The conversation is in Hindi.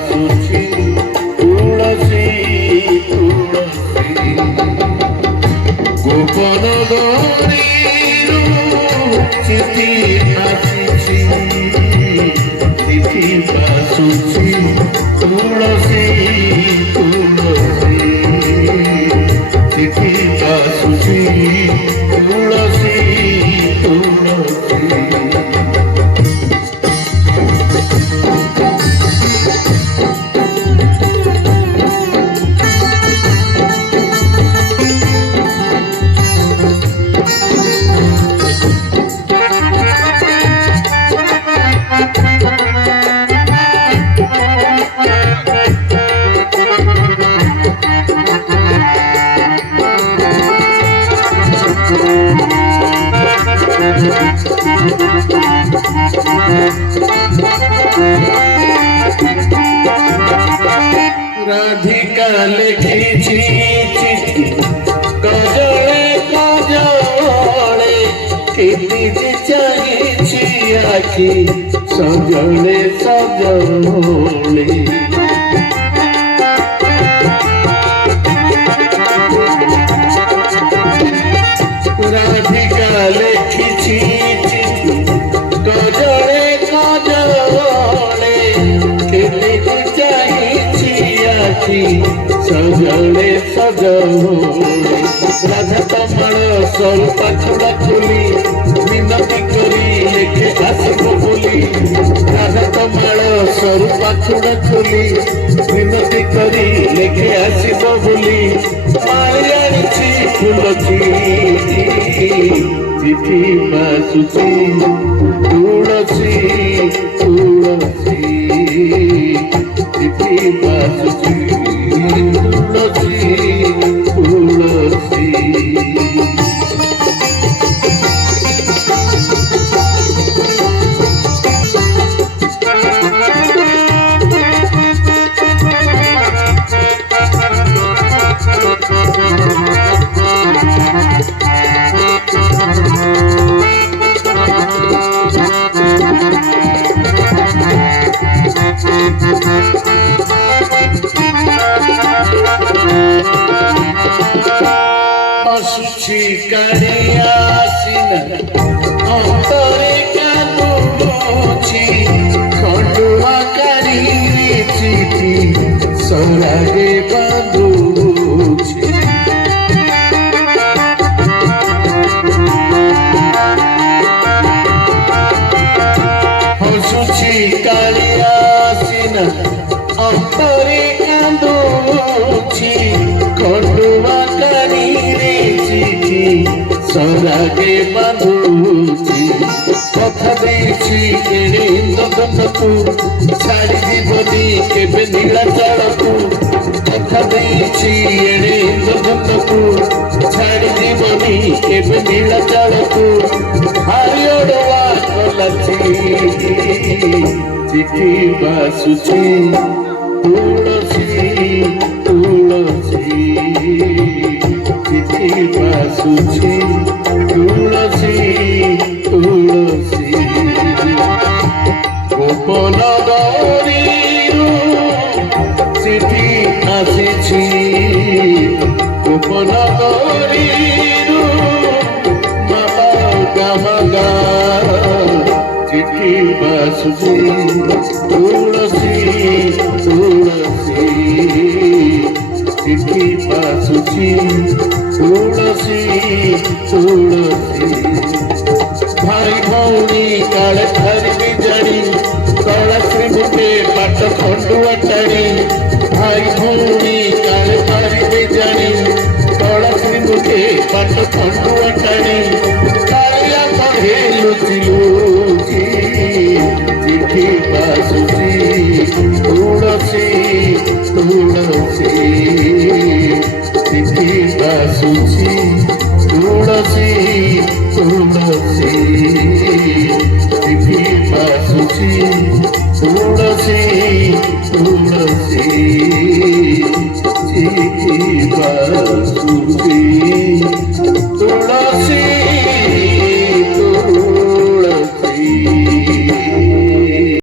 बासुची तुळसी तुळसी गोपन गौरीरू चिठी आसिछि चिठी बासुची तुळसी तुळसी चिठी बासुची तुळसी तुळसी राधिका लिखिछि चिठी कजळे कजळे किति चाहिछि आखि सजळे सजळे राधिका लिखिछि चिठी कजळे कजळे किति चाहिछि आखि सजळे सजळे राधा तमाळ स्वरूप छुड़ा छुली मिनती करी लेखे आसिब बोली राधा तमाळ स्वरूप छुड़ा छुली मिनती करी लेखे आसिब बोली माली आनिछि फुलची चिठी बासुची तुळसी तुळसी चिठी बासुची तुळसी तुळसी हसुछि कारिया सिना अंतरे कानुछि खंडुआ कारी चिठी सरागे बांधुछि हसुछि कारिया सिना अंतरे कानुछि खंडुआ कारी सरागे बांधुछि कथा देछि एणे इंद्रधनुषକୁ छाड़ी जीवनी केबे नीलाचलକୁ कथा देछि एणे इंद्रधनुषକୁ छाड़ी जीवनी केबे नीलाचलକୁ हरिओडवा कलछि चिठी बासुछि तुळसी तुळसी चिठी बासुछि तुळसी तुळसी गोपन गौरीरू चिठी आसिछि गोपन गौरीरू मागा चिठी बासुछि तुळसी तुळसी चिठी बासुछि तुळसी तुळसी भाई भौणी काले धरबी जानी कला श्रीमुखे पाट खंडुआ टाणी भाई भौणी काले धरबी जानी कला श्रीमुखे पाट खंडुआ टाणी कालिया पढ़े लुचि लुचि चिठी बासुछि तुळसी तुळसी चिठी बासुछि तुळसी तुळसी चिठी बासुछि तुळसी तुळसी चिठी बासुछि